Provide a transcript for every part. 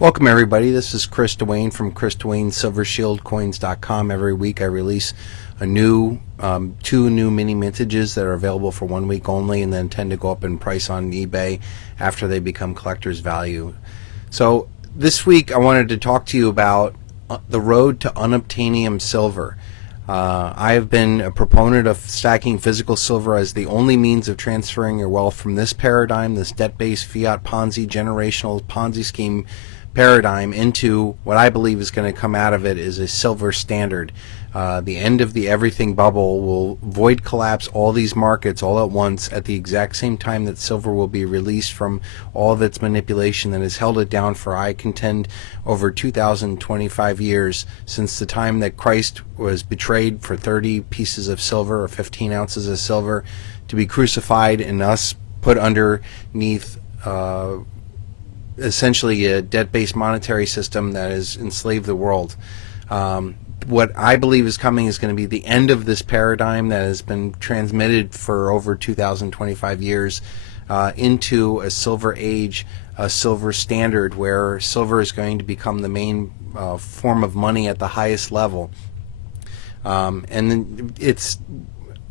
Welcome everybody. This is Chris Duane from ChrisDuaneSilverShieldCoins.com. Every week I release a new two new mini mintages that are available for 1 week only, and then tend to go up in price on eBay after they become collector's value. So this week I wanted to talk to you about the road to unobtainium silver. I have been a proponent of stacking physical silver as the only means of transferring your wealth from this paradigm, this debt-based fiat Ponzi generational Ponzi scheme paradigm, into what I believe is going to come out of it is a silver standard. The end of the everything bubble will void collapse all these markets all at once at the exact same time that silver will be released from all of its manipulation that has held it down for, I contend, over 2,025 years, since the time that Christ was betrayed for 30 pieces of silver or 15 ounces of silver to be crucified, and us put underneath essentially a debt-based monetary system that has enslaved the world. What I believe is coming is going to be the end of this paradigm that has been transmitted for over 2,025 years into a silver age, a silver standard, where silver is going to become the main form of money at the highest level. And then it's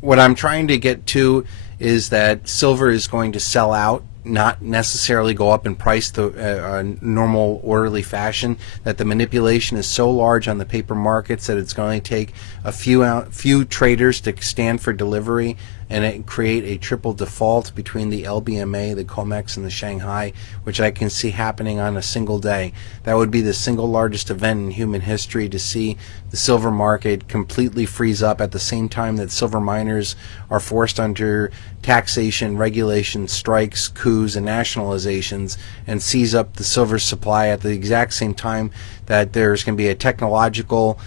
what I'm trying to get to is that silver is going to sell out, not necessarily go up in price the normal orderly fashion. That the manipulation is so large on the paper markets that it's going to take a few traders to stand for delivery, and it create a triple default between the LBMA, the COMEX, and the Shanghai, which I can see happening on a single day. That would be the single largest event in human history, to see the silver market completely freeze up at the same time that silver miners are forced under taxation, regulation, strikes, coups, and nationalizations, and seize up the silver supply at the exact same time that there's going to be a technological,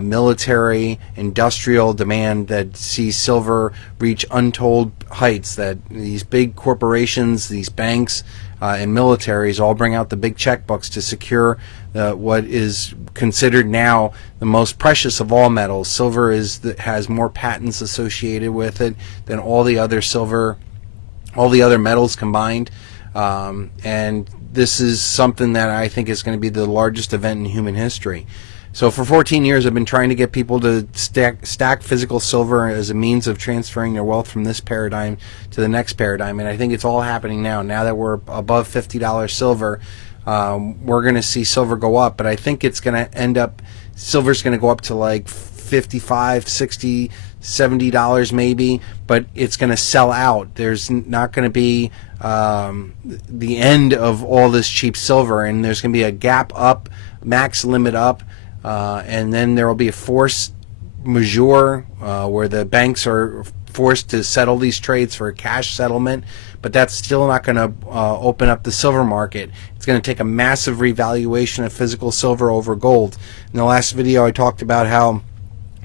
military, industrial demand that sees silver reach untold heights, that these big corporations, these banks, and militaries all bring out the big checkbooks to secure what is considered now the most precious of all metals. Silver has more patents associated with it than all the other metals combined, and this is something that I think is going to be the largest event in human history. So for 14 years I've been trying to get people to stack physical silver as a means of transferring their wealth from this paradigm to the next paradigm, and I think it's all happening now. Now that we're above $50 silver, we're going to see silver go up, but I think it's going to end up, silver's going to go up to like $55, $60, $70 maybe, but it's going to sell out. There's not going to be the end of all this cheap silver, and there's going to be a gap up, max limit up, and then there will be a force majeure where the banks are forced to settle these trades for a cash settlement, but that's still not going to open up the silver market. It's going to take a massive revaluation of physical silver over gold. In the last video I talked about how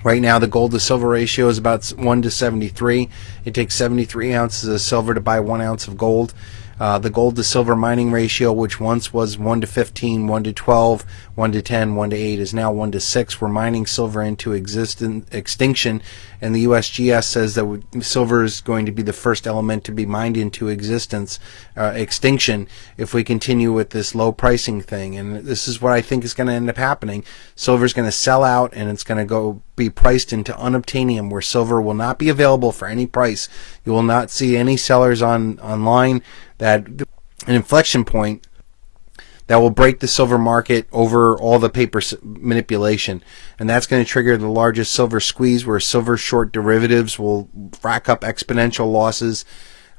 right now the gold to silver ratio is about 1 to 73. It takes 73 ounces of silver to buy 1 ounce of gold. The gold to silver mining ratio, which once was 1 to 15, 1 to 12, 1 to 10, 1 to 8, is now 1 to 6. We're mining silver into extinction, and the USGS says that silver is going to be the first element to be mined into extinction if we continue with this low pricing thing. And this is what I think is going to end up happening. Silver is going to sell out, and it's going to be priced into unobtainium, where silver will not be available for any price. You will not see any sellers online. That an inflection point that will break the silver market over all the paper manipulation, and that's going to trigger the largest silver squeeze, where silver short derivatives will rack up exponential losses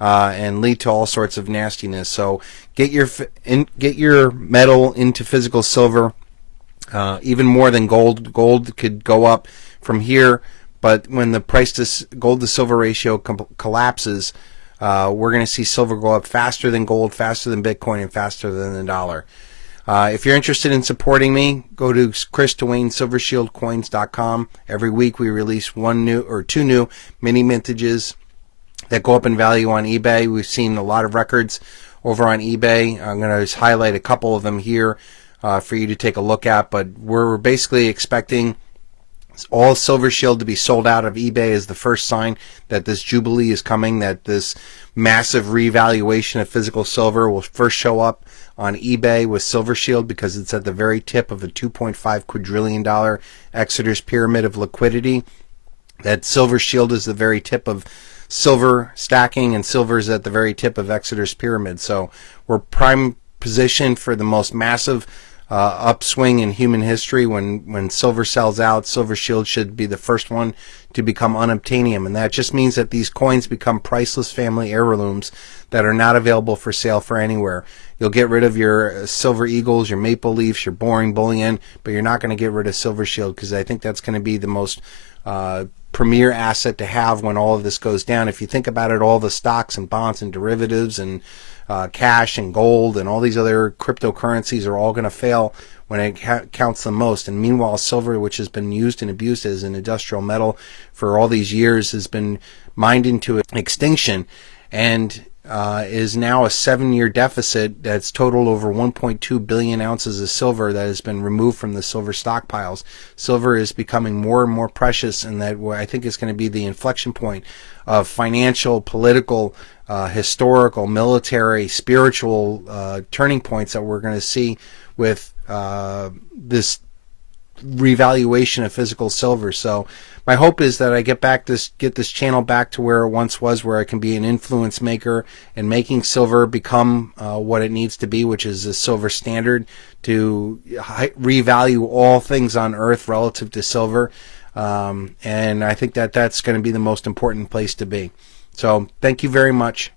and lead to all sorts of nastiness. So get your metal into physical silver, even more than gold. Gold could go up from here, but when the price to gold to silver ratio collapses, we're going to see silver go up faster than gold, faster than Bitcoin, and faster than the dollar. If you're interested in supporting me, go to ChrisDuaneSilverShieldCoins.com. Every week we release two new mini mintages that go up in value on eBay. We've seen a lot of records over on eBay. I'm going to just highlight a couple of them here for you to take a look at, but we're basically expecting all Silver Shield to be sold out of eBay is the first sign that this Jubilee is coming, that this massive revaluation of physical silver will first show up on eBay with Silver Shield, because it's at the very tip of a $2.5 quadrillion Exeter's pyramid of liquidity. That Silver Shield is the very tip of silver stacking, and silver is at the very tip of Exeter's pyramid. So we're prime position for the most massive upswing in human history. When silver sells out, Silver Shield should be the first one to become unobtanium, and that just means that these coins become priceless family heirlooms that are not available for sale for anywhere. You'll get rid of your silver eagles, your maple leafs, your boring bullion, but you're not going to get rid of Silver Shield, because I think that's going to be the most premier asset to have when all of this goes down. If you think about it, all the stocks and bonds and derivatives and cash and gold and all these other cryptocurrencies are all going to fail when it counts the most. And meanwhile, silver, which has been used and abused as an industrial metal for all these years, has been mined into extinction, and is now a 7-year deficit that's totaled over 1.2 billion ounces of silver that has been removed from the silver stockpiles. Silver is becoming more and more precious, and that I think is going to be the inflection point of financial, political, historical, military, spiritual turning points that we're going to see with this revaluation of physical silver. So my hope is that I get this channel back to where it once was, where I can be an influence maker and making silver become what it needs to be, which is a silver standard to revalue all things on earth relative to silver. And I think that that's going to be the most important place to be. So thank you very much.